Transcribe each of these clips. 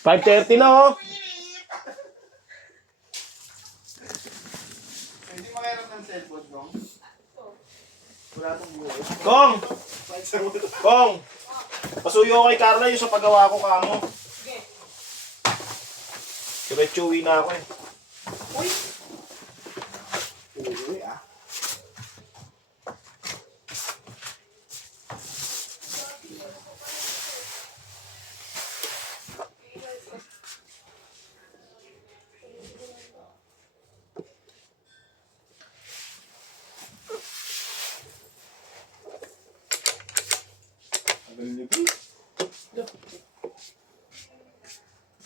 5:30 na oh. Hindi makairam ng cellphone, Kong. Wala itong buhay. Kong! Kong! Pasuyo kay Carla yung sa paggawa ko kamo. Sige. Diretso uwi na ako eh. Uy! Uwi, ah.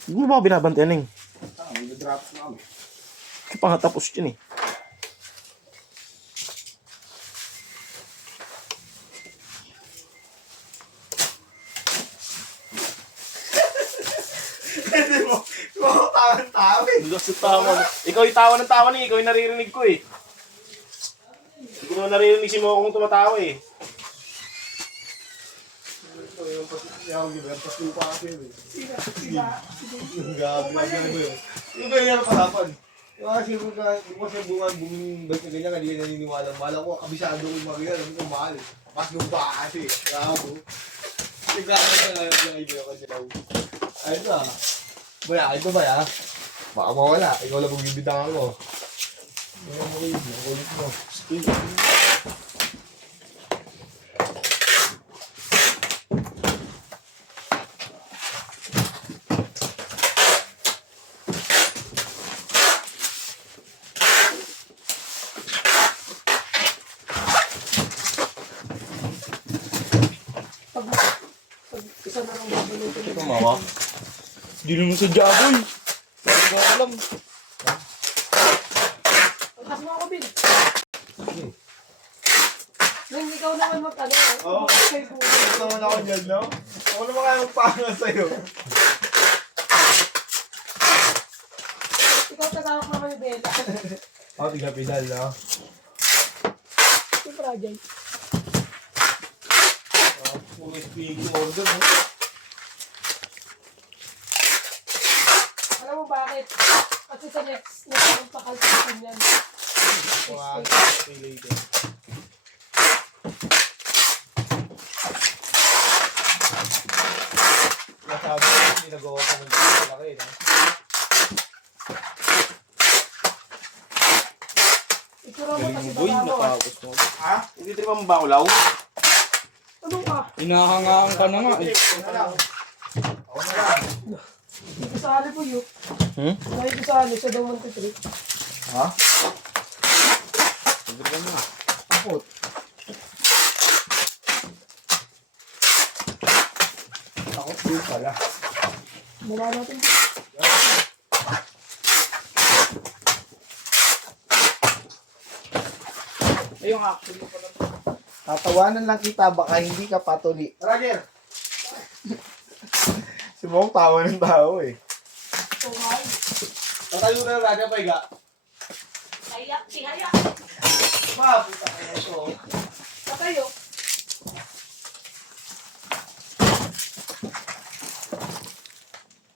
Hindi mo ba ako binabantayan eh? Mag-drops na kami. Kasi pangatapos yun eh. Hindi mo tawang-tawa eh. Dulas yung tawa. Ikaw yung tawa ng tawa niya, ikaw yung naririnig ko eh. Hindi ko naman naririnig si Mokong tumatawa eh. Yung pasupa kasi yun eh. Yung gabi yun. Yung ganyan ang kahapon. Yung kasi kung kasi bumibag na ganyan, hindi ka naniniwala. Mala ko, kabisado ko yung mga ganyan, hindi ko mahal. Mas lupa kasi, gabo. Yung gabo na ngayon yung idea ko dyan. Ayun na. Baya, ito ba ya? Baka mawala, ikaw lang magbibitangan mo. Hindi mo kayo, nakulit mo. Isa na lang babulutin. Ito mawa. Hindi naman sa jaboy. Hindi ko alam. Pagkas mo ako, Bill. Nung ikaw naman mag-ano, Oo. Ito naman ako dyan, no? Ako naman kaya magpahanga sa'yo. ikaw tagawak naman yung Bella. Ako, tiga-pedal, no? Yung project. Kung speaking order, no? Alam mo bakit? Kasi sa next ang pakalsikin yan. Pay later. Nasabi ko, hindi nagawa ko ng malaki, no? Itsura mo kasi Boy, baba mo. natapos mo. Ha? Hindi tripan mo ba ako law? Ano ka? Inahangaan ka na nga eh. Ako na lang. Ako na lang. Hindi ko sali po yun. Hmm? Hindi ko sali sa daw 1-3. Ha? Tripan mo. Takot. Takot din pala. Baba natin. Ayun actually pala. Tatawanan lang kita, baka hindi ka patuli. Roger! Si Mong tawa ng tao eh. Tumal. Tatayo na lang natin, paiga. Hayak, si Hayak. Ma, puta ka na ito. Patayo.